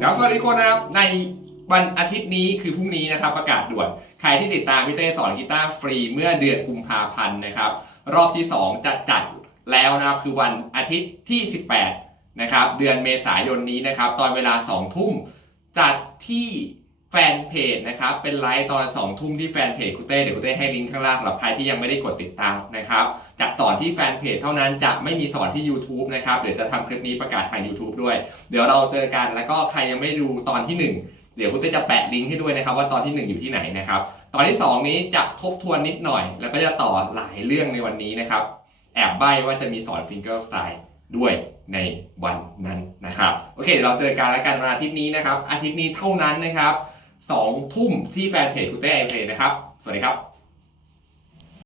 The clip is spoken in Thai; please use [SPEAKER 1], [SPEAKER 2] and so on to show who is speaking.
[SPEAKER 1] ทุกคนนะครับในวันอาทิตย์นี้คือพรุ่งนี้นะครับประกาศด่วนใครที่ติดตามพี่เต้สอนกีตาร์ฟรีเมื่อเดือนกุมภาพันธ์นะครับ รอบที่ 2 จะจัดแล้วนะครับคือวันอาทิตย์ที่ 18นะครับเดือนเมษายนนี้นะครับ ตอนเวลา 2 ทุ่มจัดที่ แฟนเพจนะครับเป็นไลฟ์ตอน2ทุ่มที่แฟนเพจคุเต้เดี๋ยวคุเต้ให้ลิงก์ข้างล่างสำหรับใครที่ยังไม่ได้กดติดตามนะครับจะสอนที่แฟนเพจเท่านั้นจะไม่มีสอนที่ YouTube นะครับเดี๋ยวจะทำคลิปนี้ประกาศทาง YouTube ด้วย เดี๋ยวเราเจอกันแล้วก็ใครยังไม่ดูตอนที่ 1 เดี๋ยวคุเต้จะแปะลิงก์ให้ด้วยนะครับว่าตอนที่ 1 อยู่ที่ไหนนะครับตอนที่ 2 นี้จะทบทวนนิดหน่อย แล้วก็จะต่อหลายเรื่องในวันนี้นะครับแอบใบ้ว่าจะมีสอนฟิงเกิลสไตล์ด้วยในวันนั้นนะครับโอเคเดี๋ยวเราเจอกันแล้วกันวันอาทิตย์นี้นะครับอาทิตย์นี้เท่านั้นนะครับ สองทุ่มที่แฟนเพจคุณเต้ไอเพลนะครับ สวัสดีครับ